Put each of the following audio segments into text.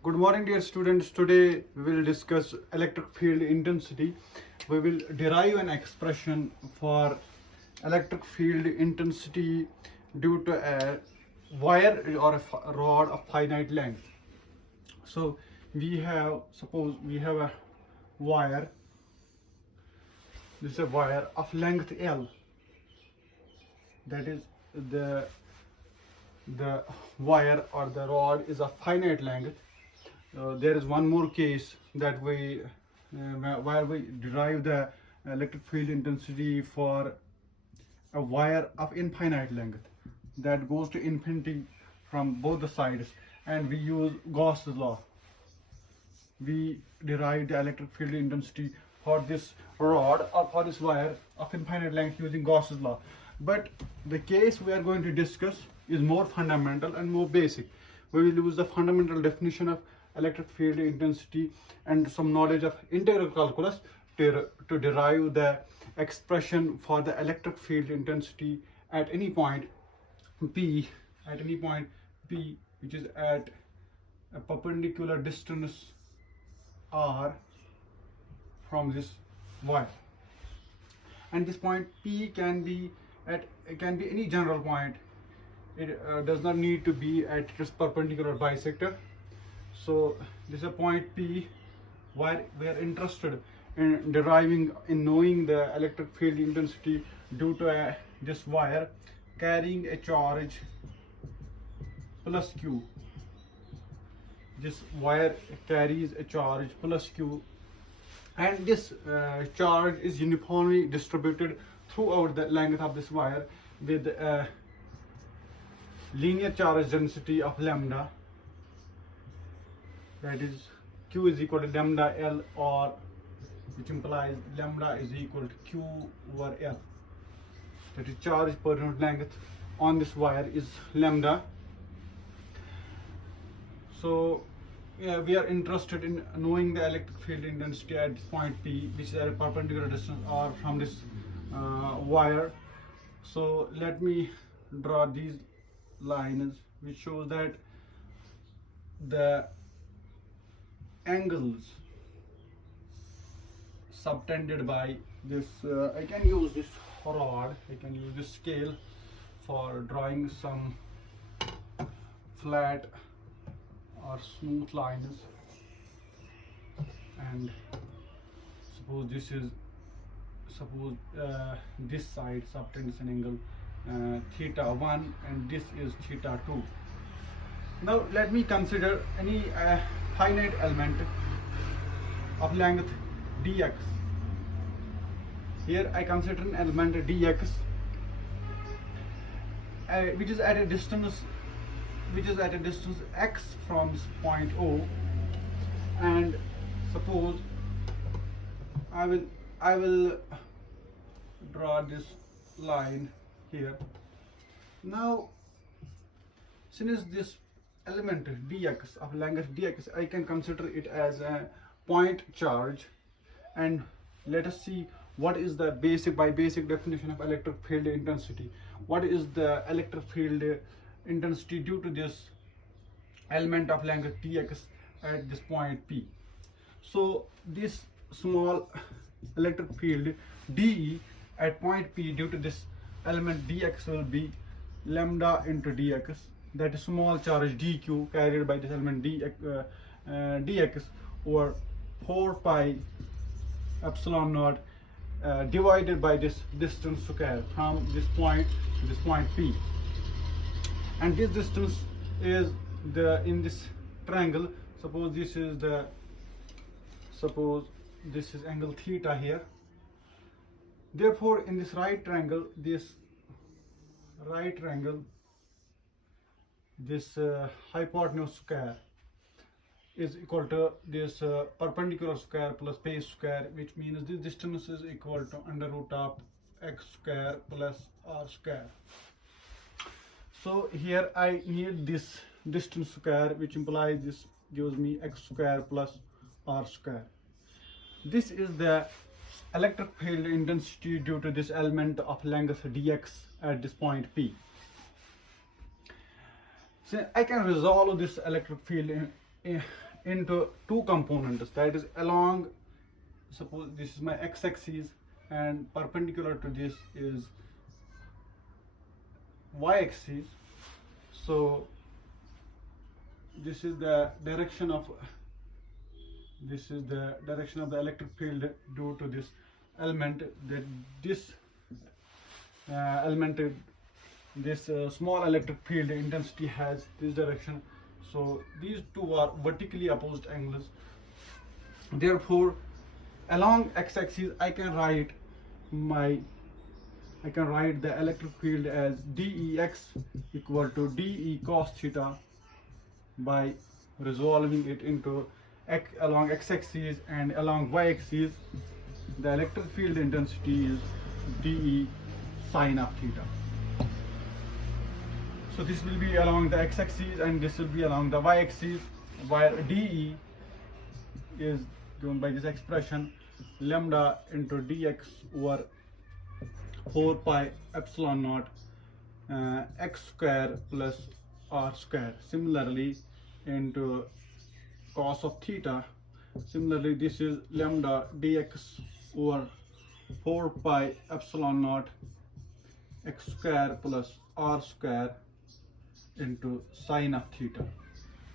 Good morning, dear students. Today we will discuss electric field intensity. We will derive an expression for electric field intensity due to a wire or a rod of finite length. So suppose we have a wire. This is a wire of length L. That is the wire or the rod is of finite length. There is one more case that where we derive the electric field intensity for a wire of infinite length that goes to infinity from both the sides, and we use Gauss's law. We derive the electric field intensity for this rod or for this wire of infinite length using Gauss's law. But the case we are going to discuss is more fundamental and more basic. We will use the fundamental definition of electric field intensity and some knowledge of integral calculus to derive the expression for the electric field intensity at any point P, which is at a perpendicular distance r from this wire. And this point P can be any general point. It does not need to be at this perpendicular bisector. So this is a point P where we are interested in knowing the electric field intensity due to this wire carrying a charge plus Q. This wire carries a charge plus Q, and this charge is uniformly distributed throughout the length of this wire with a linear charge density of lambda. That is, Q is equal to lambda L, or which implies lambda is equal to Q over L. That is, charge per unit length on this wire is lambda. So we are interested in knowing the electric field intensity at this point P, which is at a perpendicular distance r from this wire. So let me draw these lines, which shows that the angles subtended by this, I can use this rod, I can use this scale for drawing some flat or smooth lines. And suppose this side subtends an angle theta 1 and this is theta 2. Now let me consider any finite element of length dx. Here I consider an element dx which is at a distance x from this point O, and suppose I will draw this line here. Now, since this element dx of length dx, I can consider it as a point charge, and let us see what is the basic definition of electric field intensity. What is the electric field intensity due to this element of length dx at this point P? So this small electric field dE at point P due to this element dx will be lambda into dx, that is small charge dq carried by this element dx over 4 pi epsilon naught divided by this distance square from this point to this point P. And this distance is in this triangle. Suppose this is angle theta here. Therefore, in this right triangle, this hypotenuse square is equal to this perpendicular square plus base square, which means this distance is equal to under root of x square plus r square. So here I need this distance square, which implies this gives me x square plus r square. This is the electric field intensity due to this element of length dx at this point P. So I can resolve this electric field into two components, that is along, suppose this is my x-axis and perpendicular to this is y-axis. So this is the direction of the electric field due to this element, that this element, this small electric field intensity has this direction. So these two are vertically opposite angles. Therefore along x-axis I can write the electric field as Dex equal to De cos theta by resolving it into along x-axis, and along y-axis the electric field intensity is De sine of theta. So this will be along the x-axis and this will be along the y-axis, where De is given by this expression lambda into dx over 4 pi epsilon naught x square plus r square. Similarly into cos of theta, similarly this is lambda dx over 4 pi epsilon naught x square plus r square into sine of theta.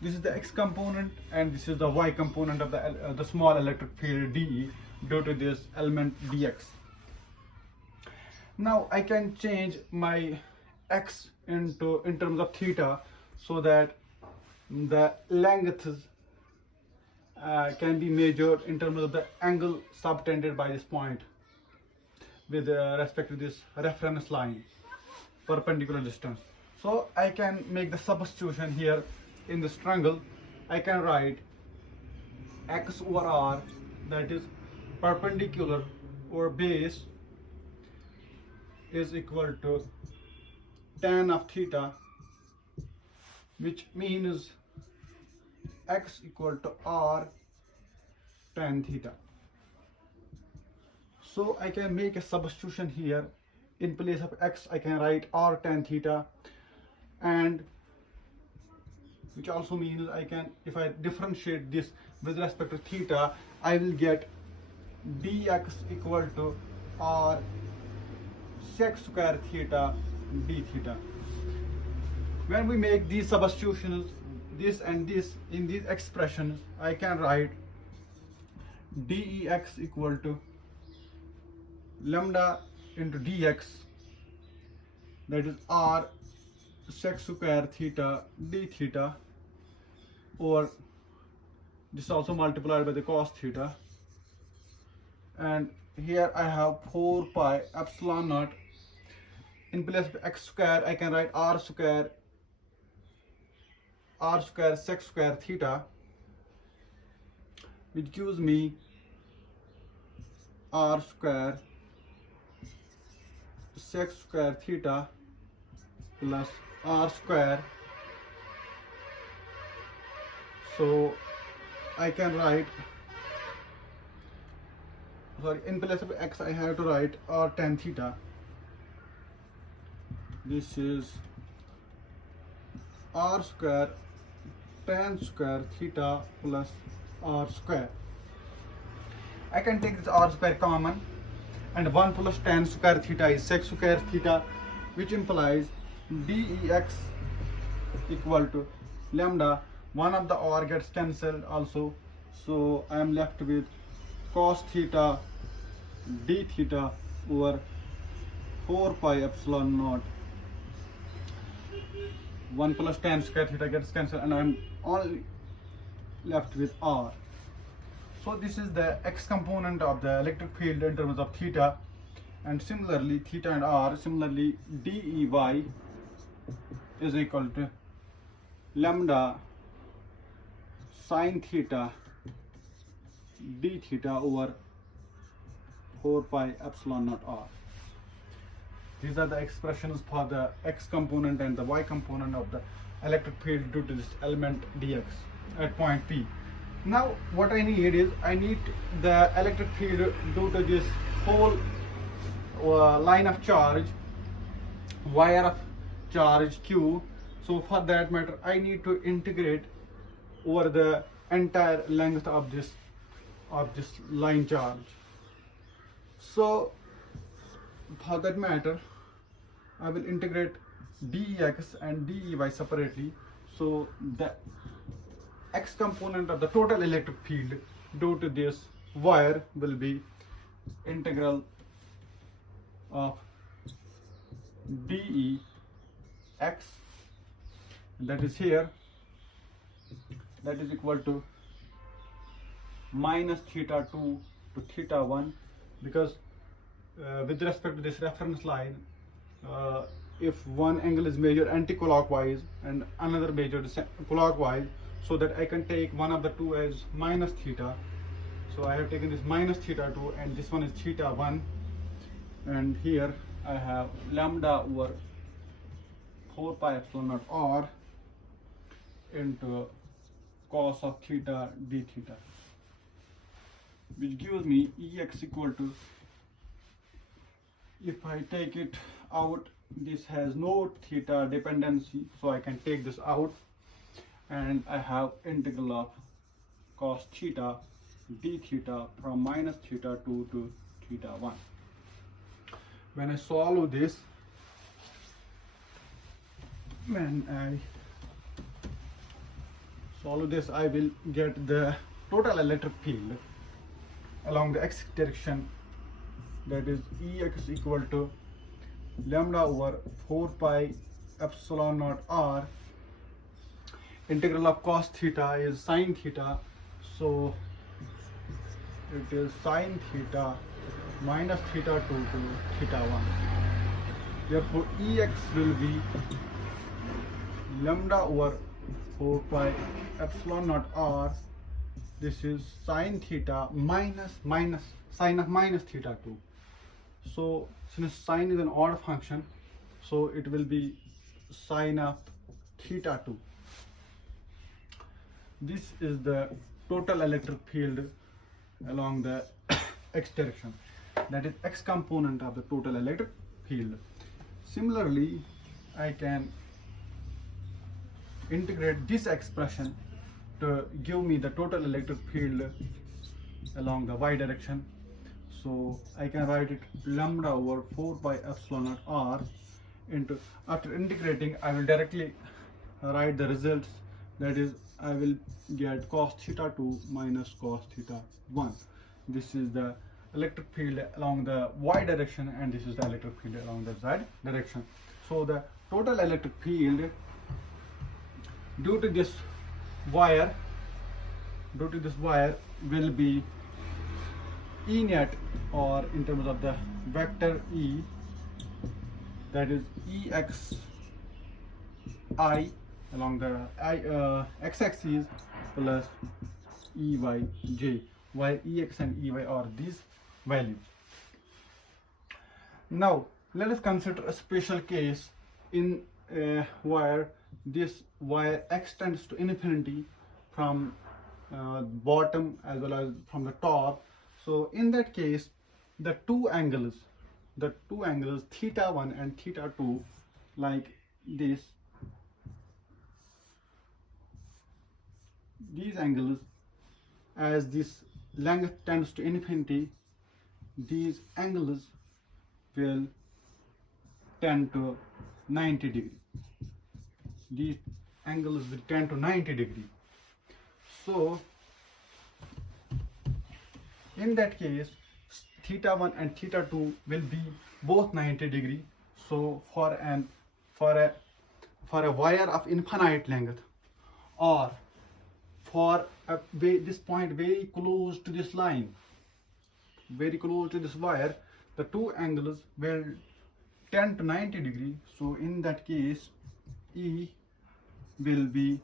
This is the x component and this is the y component of the small electric field De due to this element dx. Now I can change my x in terms of theta, so that the lengths can be measured in terms of the angle subtended by this point with respect to this reference line, perpendicular distance. So I can make the substitution here in this triangle. I can write x over r, that is perpendicular or base, is equal to tan of theta, which means x equal to r tan theta. So I can make a substitution here. In place of x I can write r tan theta, and which also means I can, if I differentiate this with respect to theta, I will get dx equal to r sec square theta d theta. When we make these substitutions, this and this in these expressions, I can write dex equal to lambda into dx, that is r sec square theta d theta, or this also multiplied by the cos theta, and here I have 4 pi epsilon naught. In place of x square I can write r square sec square theta, which gives me r square sec square theta plus r square. So I can write, sorry, in place of x I have to write r tan theta. This is r square tan square theta plus r square. I can take this r square common, and 1 plus tan square theta is sec square theta, which implies dex equal to lambda. One of the r gets cancelled also, so I am left with cos theta d theta over 4 pi epsilon naught. 1 plus tan square theta gets cancelled and I am only left with r. So this is the x component of the electric field in terms of theta, and similarly theta and r, similarly dey is equal to lambda sine theta d theta over 4 pi epsilon naught r. These are the expressions for the x component and the y component of the electric field due to this element dx at point P. Now what I need is, I need the electric field due to this whole line of charge, wire of charge Q. So for that matter I need to integrate over the entire length of this line charge. So for that matter, I will integrate dEx and dEy separately. So the x component of the total electric field due to this wire will be integral of dEx, that is here, that is equal to minus theta 2 to theta 1, because with respect to this reference line, if one angle is measured anti-clockwise and another measured clockwise, so that I can take one of the two as minus theta. So I have taken this minus theta 2 and this one is theta 1, and here I have lambda over 4 pi epsilon naught r into cos of theta d theta, which gives me Ex equal to, if I take it out, this has no theta dependency, so I can take this out, and I have integral of cos theta d theta from minus theta 2 to theta 1. When I solve this, I will get the total electric field along the x direction, that is Ex equal to lambda over 4 pi epsilon naught r. Integral of cos theta is sine theta, so it is sine theta minus theta 2 to theta 1. Therefore Ex will be lambda over 4 pi epsilon naught r. This is sine theta minus sine of minus theta 2. So since sine is an odd function, so it will be sine of theta 2. This is the total electric field along the x direction, that is x component of the total electric field. Similarly, I can integrate this expression to give me the total electric field along the y direction. So I can write it lambda over 4 pi epsilon naught r into, after integrating I will directly write the results, that is I will get cos theta 2 minus cos theta 1. This is the electric field along the y direction, and this is the electric field along the z direction. So the total electric field due to this wire will be E net, or in terms of the vector E, that is Ex I along the x-axis plus Ey where Ex and Ey are these values. Now let us consider a special case in where this wire extends to infinity from bottom as well as from the top. So in that case, the two angles theta 1 and theta 2, like this, these angles, as this length tends to infinity, these angles will tend to 90 degree. These angles will tend to 90 degree. So in that case, theta 1 and theta 2 will be both 90 degree. So for a wire of infinite length, or for this point very close to this line, very close to this wire, the two angles will tend to 90 degree. So in that case, E will be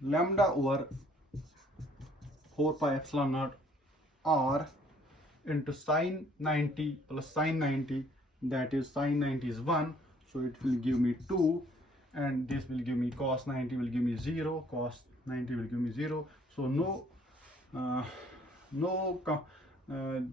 lambda over 4 pi epsilon naught r into sine 90 plus sine 90, that is sine 90 is 1, so it will give me 2, and this will give me cos 90 will give me 0, cos 90 will give me 0. So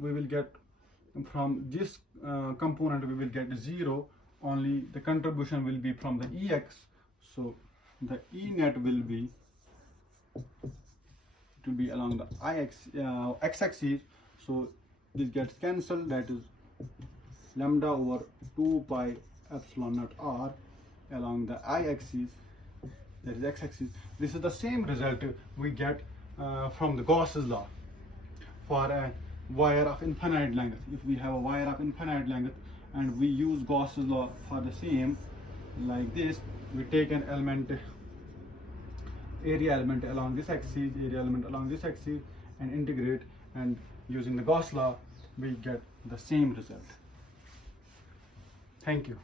we will get from this component we will get 0, only the contribution will be from the Ex. So the E net will be, it will be along the x-axis, so this gets cancelled, that is lambda over 2 pi epsilon naught r along the I-axis, that is x-axis. This is the same result we get from the Gauss's law for a wire of infinite length. If we have a wire of infinite length and we use Gauss's law for the same, like this, we take an element, area element along this axis, area element along this axis, and integrate, and using the Gauss law we get the same result. Thank you.